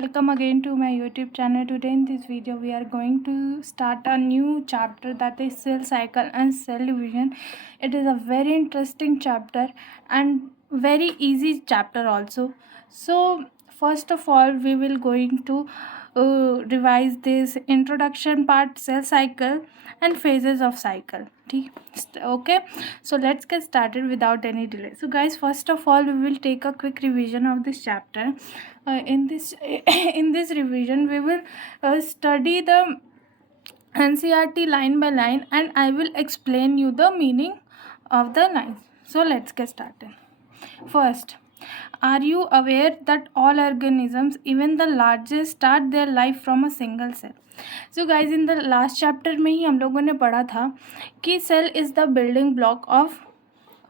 Welcome again to my YouTube channel. Today in this video we are going to start a new chapter, that is cell cycle and cell division. It is a very interesting chapter and very easy chapter also. So first of all we will going to revise this introduction part, cell cycle and phases of cycle. Okay, so let's get started without any delay. So guys, first of all we will take a quick revision of this chapter. In this in this revision we will study the NCERT line by line and I will explain you the meaning of the line. So let's get started. First, are you aware that all organisms, even the largest, start their life from a single cell? So guys, in the last chapter में ही हम लोगों ने पढ़ा था कि cell is the building block of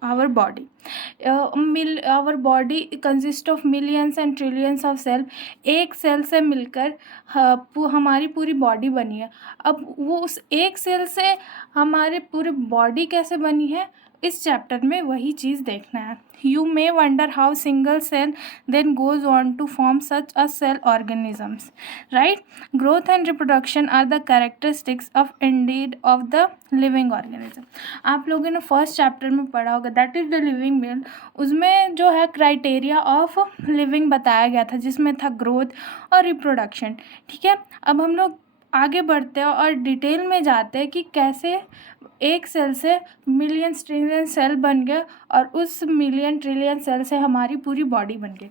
our body. Our body consists of millions and trillions of cell. एक cell से मिलकर हमारी पूरी बॉडी बनी है. अब वो उस एक सेल से हमारे पूरी बॉडी कैसे बनी है, इस चैप्टर में वही चीज़ देखना है. You may wonder how single cell then goes on to form such a cell organisms, right? Growth and reproduction are the characteristics of indeed of the living organism. आप लोगों ने फर्स्ट चैप्टर में पढ़ा होगा, that is the living bell. उसमें जो है criteria of living बताया गया था, जिसमें था ग्रोथ और रिप्रोडक्शन. ठीक है, अब हम लोग आगे बढ़ते हैं और डिटेल में जाते हैं कि कैसे एक सेल से मिलियन ट्रिलियन सेल बन गए और उस मिलियन ट्रिलियन सेल से हमारी पूरी बॉडी बन गई.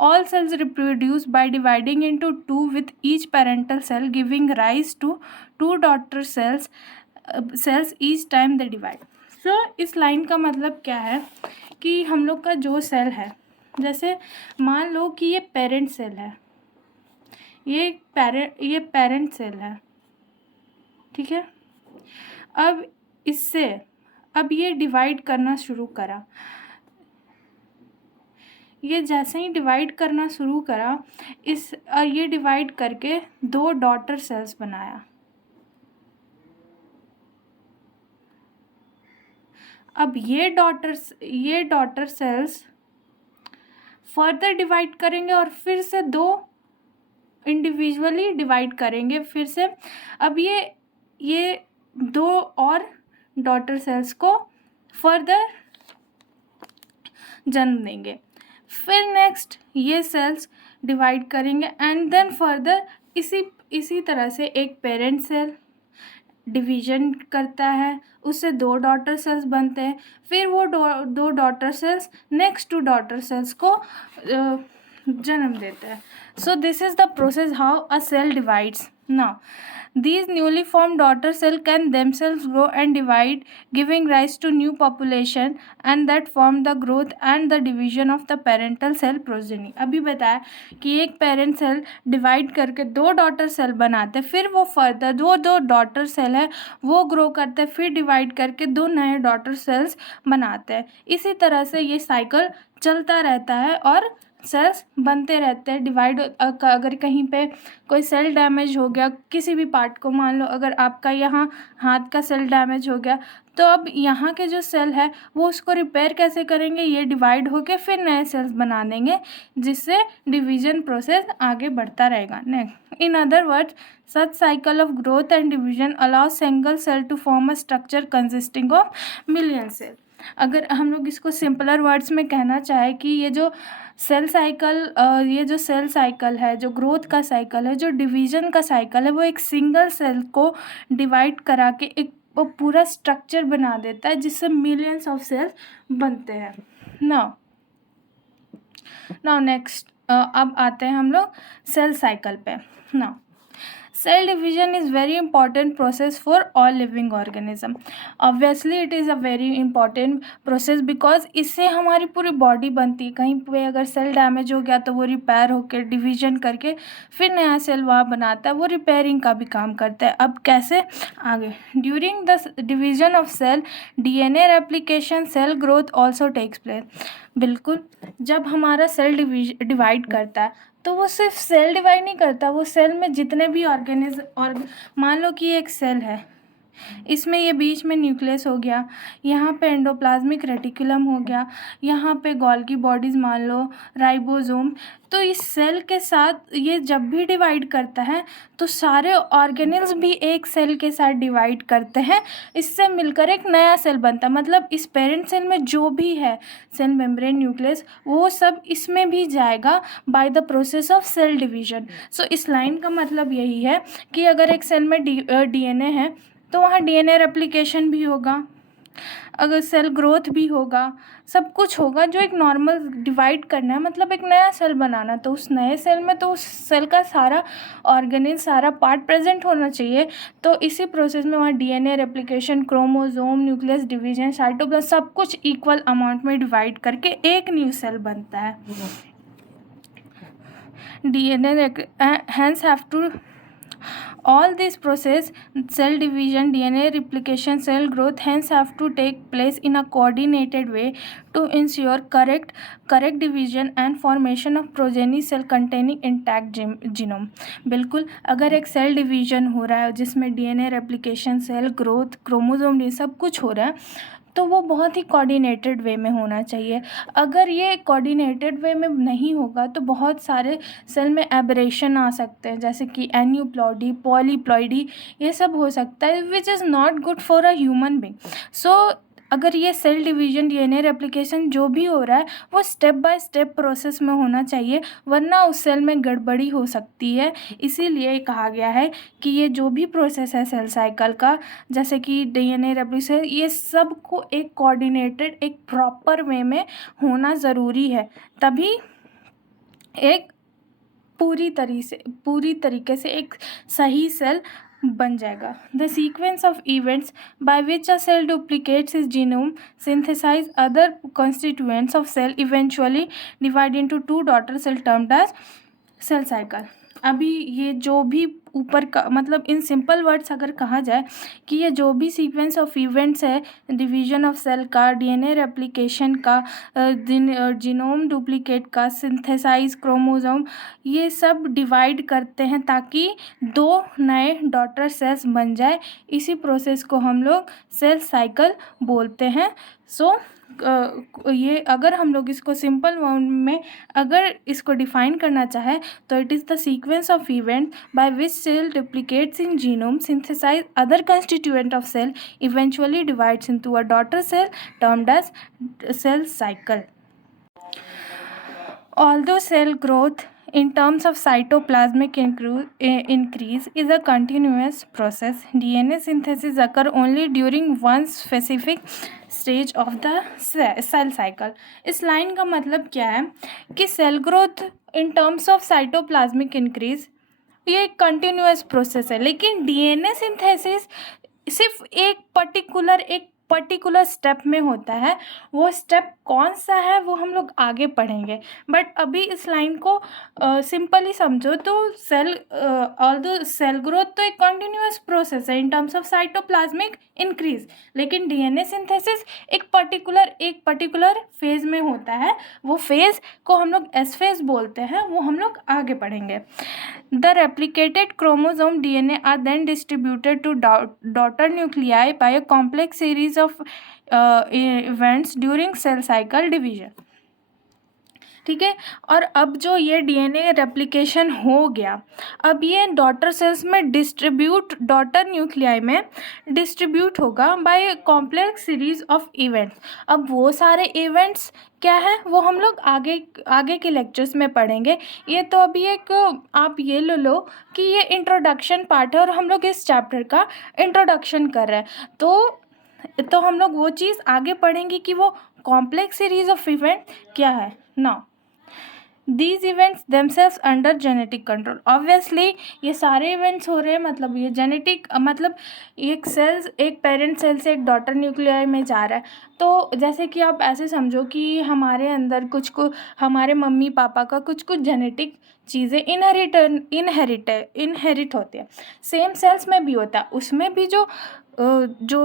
All cells reproduce by dividing into two with each parental cell giving rise to two daughter cells each time they divide. So इस लाइन का मतलब क्या है कि हम लोग का जो सेल है, जैसे मान लो कि ये पेरेंट सेल है, ये पेरेंट सेल है. ठीक है, अब इससे अब ये डिवाइड करना शुरू करा. ये जैसे ही डिवाइड करना शुरू करा ये डिवाइड करके दो डॉटर सेल्स बनाया. अब ये डॉटर सेल्स फर्दर डिवाइड करेंगे और फिर से दो इंडिविजुअली डिवाइड करेंगे फिर से. अब ये दो और डॉटर सेल्स को फर्दर जन्म देंगे. फिर नेक्स्ट ये सेल्स डिवाइड करेंगे एंड देन फर्दर इसी तरह से एक पेरेंट सेल डिवीजन करता है, उससे दो डॉटर सेल्स बनते हैं. फिर वो दो daughter cells next to daughter cells को जन्म देते हैं. So this is the process how a cell divides. Now these newly formed daughter cell can themselves grow and divide, giving rise to new population and that form the growth and the division of the parental cell progeny. अभी बताया कि एक parent cell divide करके दो daughter cell बनाते, फिर वो further दो डॉटर सेल है वो ग्रो करते, फिर डिवाइड करके दो नए डॉटर सेल्स बनाते हैं. इसी तरह से ये साइकिल चलता रहता है और सेल्स बनते रहते हैं. डिवाइड अगर कहीं पे कोई सेल डैमेज हो गया किसी भी पार्ट को, मान लो अगर आपका यहाँ हाथ का सेल डैमेज हो गया, तो अब यहाँ के जो सेल है वो उसको रिपेयर कैसे करेंगे, ये डिवाइड होके फिर नए सेल्स बना देंगे, जिससे डिवीजन प्रोसेस आगे बढ़ता रहेगा. Next, in other words such cycle of growth and division allow single cell to form a structure consisting of million cell. अगर हम लोग इसको सिंपलर वर्ड्स में कहना चाहे कि ये जो सेल साइकिल है, जो ग्रोथ का साइकिल है, जो डिवीजन का साइकिल है, वो एक सिंगल सेल को डिवाइड करा के एक पूरा स्ट्रक्चर बना देता है, जिससे मिलियंस ऑफ सेल्स बनते हैं. नाउ नेक्स्ट, अब आते हैं हम लोग सेल साइकिल पे. Now cell division is very important process for all living organism. Obviously it is a very important process because इससे हमारी पूरी बॉडी बनती है. कहीं पे अगर सेल डैमेज हो गया तो वो रिपेयर होकर डिवीजन करके फिर नया सेल वहाँ बनाता है, वो रिपेयरिंग का भी काम करता है. अब कैसे आगे, during the division of cell DNA replication cell growth also takes place. बिल्कुल, जब हमारा सेल डिवाइड करता है तो वो सिर्फ सेल डिवाइड नहीं करता, वो सेल में जितने भी ऑर्गेनिज्म, और मान लो कि एक सेल है, इसमें ये बीच में न्यूक्लियस हो गया, यहाँ पे एंडोप्लाज्मिक रेटिकुलम हो गया, यहाँ पे गोल्गी बॉडीज़ मान लो, राइबोसोम। तो इस सेल के साथ ये जब भी डिवाइड करता है तो सारे ऑर्गेनेल्स भी एक सेल के साथ डिवाइड करते हैं, इससे मिलकर एक नया सेल बनता है। मतलब इस पेरेंट सेल में जो भी है सेल मेम्ब्रेन न्यूक्लियस वो सब इसमें भी जाएगा by the process of cell division. So इस लाइन का मतलब यही है कि अगर एक सेल में डीएनए है तो वहाँ डीएनए रेप्लिकेशन भी होगा, अगर सेल ग्रोथ भी होगा, सब कुछ होगा जो एक नॉर्मल डिवाइड करना है, मतलब एक नया सेल बनाना। तो उस नए सेल में तो उस सेल का सारा ऑर्गेनेल, सारा पार्ट प्रेजेंट होना चाहिए। तो इसी प्रोसेस में वहाँ DNA replication, chromosome, nucleus division, cytoplasm सब कुछ इक्वल अमाउंट में डिवाइड करके एक न्यू सेल बनता है। DNA hence have to all this process, cell division, DNA replication, cell growth hence have to take place in a coordinated way to ensure correct division and formation of progeny cell containing intact genome। बिल्कुल, अगर एक cell division हो रहा है जिसमें DNA replication, cell growth, chromosome, ये सब कुछ हो रहा है तो वो बहुत ही कोऑर्डिनेटेड वे में होना चाहिए। अगर ये कोऑर्डिनेटेड वे में नहीं होगा तो बहुत सारे सेल में एबरेशन आ सकते हैं, जैसे कि एन्यूप्लॉइडी, पॉलीप्लॉइडी, ये सब हो सकता है which is not good for a human being. So अगर ये सेल डिवीजन, डीएनए रेप्लिकेशन जो भी हो रहा है वो स्टेप बाय स्टेप प्रोसेस में होना चाहिए, वरना उस सेल में गड़बड़ी हो सकती है। इसीलिए कहा गया है कि ये जो भी प्रोसेस है सेल साइकिल का, जैसे कि डीएनए रेप्लिकेशन, ये सब को एक कोऑर्डिनेटेड, एक प्रॉपर वे में होना ज़रूरी है, तभी एक पूरी तरीके से एक सही सेल बन जाएगा। The sequence of events by which a cell duplicates is genome, synthesize other constituents of cell, eventually divide into 2 daughter cell termed as cell cycle. अभी ये जो भी ऊपर का मतलब इन सिंपल वर्ड्स अगर कहा जाए कि ये जो भी सीक्वेंस ऑफ इवेंट्स है, डिवीजन ऑफ सेल का, डीएनए रेप्लिकेशन का, जीनोम डुप्लीकेट का, सिंथेसाइज, क्रोमोसोम, ये सब डिवाइड करते हैं ताकि 2 नए डॉटर सेल्स बन जाए। इसी प्रोसेस को हम लोग सेल साइकिल बोलते हैं। सो ये अगर हम लोग इसको सिंपल वर्ड में अगर इसको डिफाइन करना चाहे तो it is the sequence of event by which cell duplicates in genome, synthesize other constituent of cell, eventually divides into a daughter cell termed as cell cycle। Although cell growth in terms of cytoplasmic increase is a continuous process, DNA synthesis occur only during one specific stage of the cell cycle. इस line का मतलब क्या है कि cell growth in terms of cytoplasmic increase ये एक continuous process है, लेकिन डीएनए सिंथेसिस सिर्फ एक पर्टिकुलर स्टेप में होता है। वो स्टेप कौन सा है वो हम लोग आगे पढ़ेंगे, बट अभी इस लाइन को सिंपली समझो तो ऑल्दो सेल ग्रोथ तो एक कंटिन्यूअस प्रोसेस है इन टर्म्स ऑफ साइटोप्लाज्मिक इंक्रीज, लेकिन डीएनए सिंथेसिस एक पर्टिकुलर फेज में होता है। वो फेज को हम लोग एस फेज बोलते हैं, वो हम लोग आगे पढ़ेंगे। The replicated chromosome DNA are then distributed to daughter nuclei by a complex series of events during cell cycle division. ठीक है, और अब जो ये डीएनए रेप्लिकेशन हो गया, अब ये डॉटर सेल्स में डॉटर न्यूक्लियाई में डिस्ट्रीब्यूट होगा by complex series of events. अब वो सारे इवेंट्स क्या है वो हम लोग आगे के लेक्चर्स में पढ़ेंगे। ये तो अभी एक आप ये लो कि ये इंट्रोडक्शन पार्ट है और हम लोग इस चैप्टर का इंट्रोडक्शन कर रहे हैं, तो हम लोग वो चीज़ आगे पढ़ेंगे कि वो कॉम्प्लेक्स सीरीज ऑफ इवेंट क्या है। Now these events themselves under genetic control. Obviously ये सारे इवेंट्स हो रहे हैं, मतलब ये जेनेटिक, मतलब एक पेरेंट सेल से एक डॉटर न्यूक्लियाई में जा रहा है। तो जैसे कि आप ऐसे समझो कि हमारे अंदर हमारे मम्मी पापा का कुछ जेनेटिक चीज़ें इनहेरिट होती है। सेम सेल्स में भी होता है, उसमें भी जो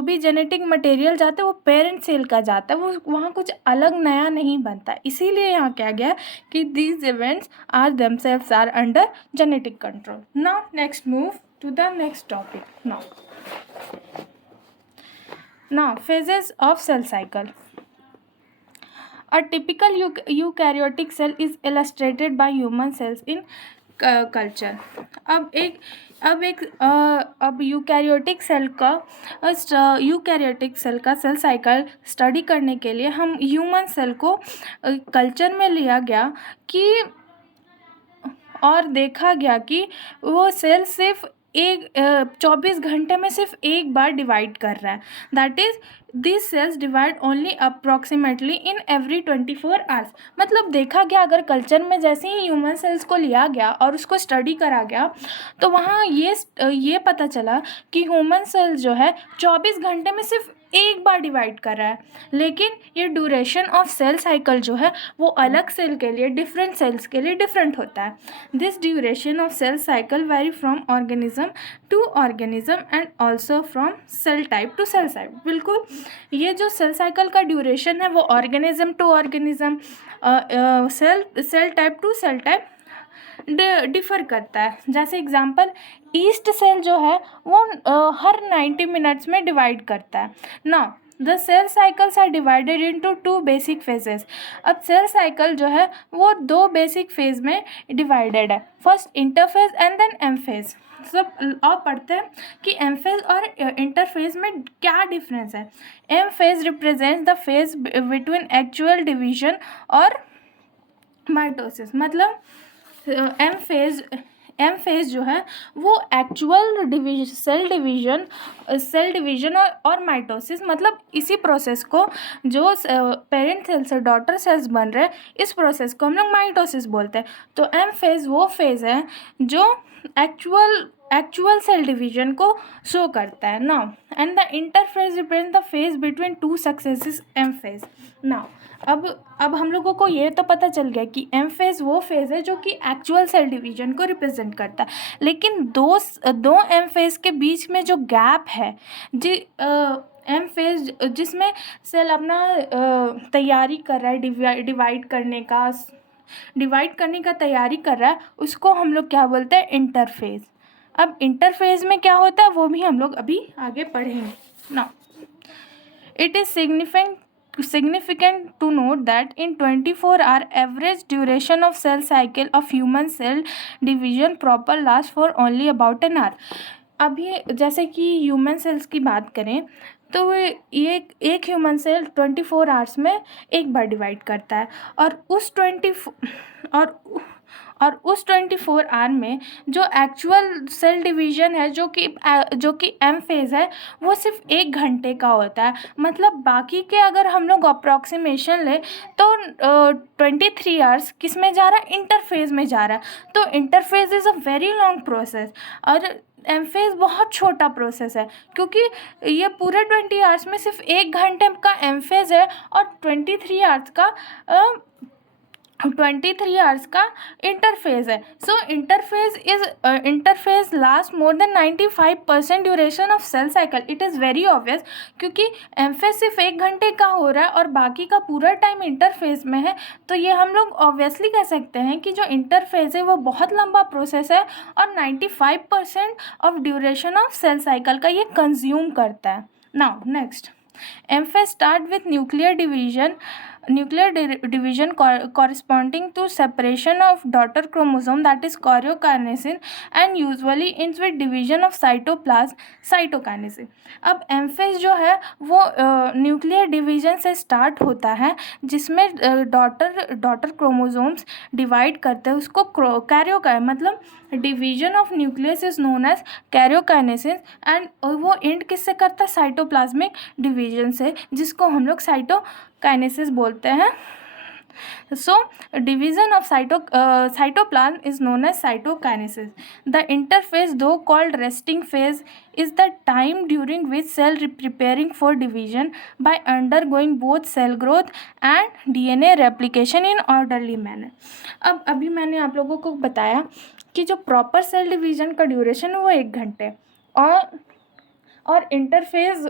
भी जेनेटिक मटेरियल जाता है वो पेरेंट सेल का जाता है, वो वहाँ कुछ अलग नया नहीं बनता। इसीलिए यहाँ क्या गया कि these events are themselves are under genetic control. Now next move to the next topic. Now Now, phases of cell cycle. A typical eukaryotic cell is illustrated by human cells in culture. अब eukaryotic cell का cell cycle study करने के लिए हम human cell को culture में लिया गया कि और देखा गया कि वो सेल सिर्फ 24 घंटे में सिर्फ एक बार डिवाइड कर रहा है. That is this cells divide only approximately in every 24 hours. मतलब देखा गया, अगर कल्चर में जैसे ही ह्यूमन सेल्स को लिया गया और उसको स्टडी करा गया तो वहाँ ये पता चला कि ह्यूमन सेल्स जो है 24 घंटे में सिर्फ एक बार डिवाइड कर रहा है. लेकिन ये ड्यूरेशन ऑफ सेल साइकिल जो है वो अलग सेल के लिए, डिफरेंट सेल्स के लिए डिफरेंट होता है. This duration of cell cycle vary from organism to organism and also from cell type to cell type. बिल्कुल, ये जो सेल साइकिल का ड्यूरेशन है वो organism to organism, cell type to cell type differ करता है. जैसे एग्जांपल, ईस्ट सेल जो है वो हर 90 मिनट्स में डिवाइड करता है. Now the cell cycles are divided into 2 basic phases. अब सेल साइकिल जो है वो 2 बेसिक फेज में डिवाइडेड है. First interphase and then M phase. सब और पढ़ते हैं कि एम फेज और इंटरफेज में क्या डिफरेंस है. M phase represents the phase between actual division और माइटोसिस. मतलब एम फेज जो है वो एक्चुअल सेल डिवीजन और माइटोसिस, मतलब इसी प्रोसेस को जो पेरेंट सेल से डॉटर सेल्स बन रहे हैं, इस प्रोसेस को हम लोग माइटोसिस बोलते हैं. तो एम फेज वो फेज है जो एक्चुअल सेल डिवीजन को शो करता है. Now and the interphase represent the phase between 2 successive M phase. Now अब हम लोगों को ये तो पता चल गया कि एम फेज वो फेज है जो कि एक्चुअल सेल डिवीजन को रिप्रेजेंट करता है. लेकिन दो एम फेज के बीच में जो गैप है, एम फेज जिसमें सेल अपना तैयारी कर रहा है डिवाइड करने का तैयारी कर रहा है, उसको हम लोग क्या बोलते हैं, इंटरफेज. अब इंटरफेज में क्या होता है वो भी हम लोग अभी आगे पढ़ेंगे. Now it is significant to note that in 24-hour average duration of cell cycle of human cell division proper lasts for only about an hour. अभी जैसे कि ह्यूमन सेल्स की बात करें तो ये एक ह्यूमन सेल 24 आवर्स में एक बार डिवाइड करता है. और उस 24 आवर में जो एक्चुअल सेल डिवीज़न है जो कि एम फेज है वो सिर्फ 1 घंटे का होता है. मतलब बाकी के अगर हम लोग अप्रॉक्सीमेशन लें तो 23 आवर्स किस में जा रहा है, इंटरफेज में जा रहा है. तो interphase is a very long process और एम फेज बहुत छोटा प्रोसेस है, क्योंकि ये पूरे 20 आवर्स में सिर्फ 1 घंटे का एम फेज है और 23 आवर्स का इंटरफेज है. So interphase last more than 95% duration of cell cycle. It is very obvious, क्योंकि एमफेज सिर्फ 1 घंटे का हो रहा है और बाकी का पूरा टाइम इंटरफेज में है. तो ये हम लोग ऑब्वियसली कह सकते हैं कि जो इंटरफेज है वो बहुत लंबा प्रोसेस है और 95% ऑफ ड्यूरेशन ऑफ सेल साइकिल का ये कंज्यूम करता है. Now next, M phase start with nuclear division corresponding to separation of daughter chromosome, that is choriokinesin, and usually ends with division of cytoplasm, cytokinesis. अब एमफेज जो है वो न्यूक्लियर डिवीजन से start होता है जिसमें डॉटर क्रोमोसोम्स डिवाइड करते हैं, उसको मतलब division of nucleus is known as karyokinesis. And वो एंड किससे करता है, साइटोप्लाज्मिक डिवीजन से, जिसको हम लोग साइटोकाइनेसिस बोलते हैं. So division of cytoplasm is known as cytokinesis. The interphase, though called resting phase, is the time during which cell preparing for division by undergoing both cell growth and DNA replication in orderly manner. अब अभी मैंने आप लोगों को बताया कि जो proper cell division का ड्यूरेशन है वो 1 घंटे और इंटरफेज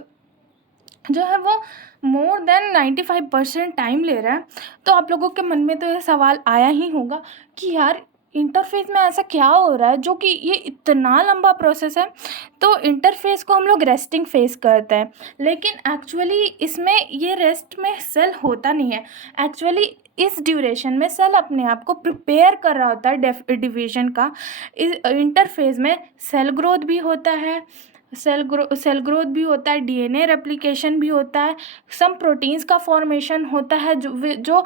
जो है वो मोर देन 95% टाइम ले रहा है. तो आप लोगों के मन में तो ये सवाल आया ही होगा कि यार इंटरफेस में ऐसा क्या हो रहा है जो कि ये इतना लंबा प्रोसेस है। तो इंटरफेस को हम लोग रेस्टिंग फेस करते हैं, लेकिन एक्चुअली इसमें ये रेस्ट में सेल होता नहीं है। एक्चुअली इस ड्यूरेशन में सेल अपने आप को प्रिपेयर कर रहा होता है डिवीजन का। इस इंटरफेस में सेल ग्रोथ भी होता है, सेल ग्रोथ भी होता है, डीएनए रेप्लिकेशन भी होता है, सम प्रोटीन्स का फॉर्मेशन होता है जो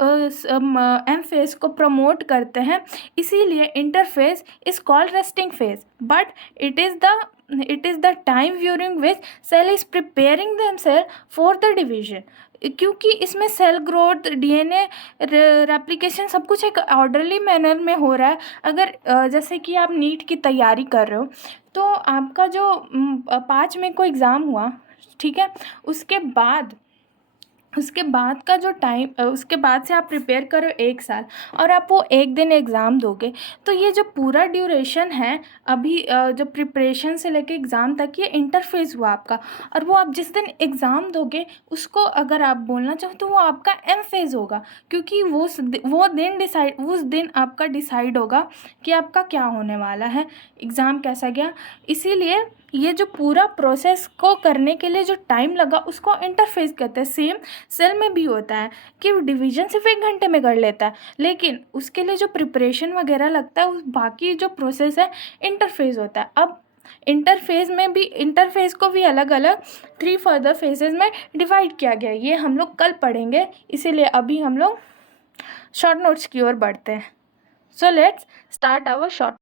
एम फेज को प्रमोट करते हैं। इसीलिए interphase is called resting phase, but it is the time during which cell is preparing themself for the division. क्योंकि इसमें सेल ग्रोथ, डीएनए रेप्लिकेशन सब कुछ एक ऑर्डरली मैनर में हो रहा है। अगर जैसे कि आप नीट की तैयारी कर रहे हो, तो आपका जो 5 मई को एग्ज़ाम हुआ, ठीक है, उसके बाद का जो टाइम, उसके बाद से आप प्रिपेयर करो 1 साल, और आप वो एक दिन एग्ज़ाम दोगे, तो ये जो पूरा ड्यूरेशन है अभी जो प्रिपरेशन से लेके एग्ज़ाम तक, ये इंटरफेस हुआ आपका। और वो आप जिस दिन एग्ज़ाम दोगे उसको अगर आप बोलना चाहो तो वो आपका एम फेज़ होगा, क्योंकि उस दिन आपका डिसाइड होगा कि आपका क्या होने वाला है, एग्ज़ाम कैसा गया। इसीलिए ये जो पूरा प्रोसेस को करने के लिए जो टाइम लगा उसको इंटरफेस कहते हैं। सेम सेल में भी होता है कि डिवीजन सिर्फ 1 घंटे में कर लेता है, लेकिन उसके लिए जो प्रिपरेशन वगैरह लगता है, उस बाकी जो प्रोसेस है इंटरफेस होता है। अब इंटरफेस को भी अलग अलग 3 फर्दर फेजेस में डिवाइड किया गया है। ये हम लोग कल पढ़ेंगे, इसीलिए अभी हम लोग शॉर्ट नोट्स की ओर बढ़ते हैं। So let's start our short.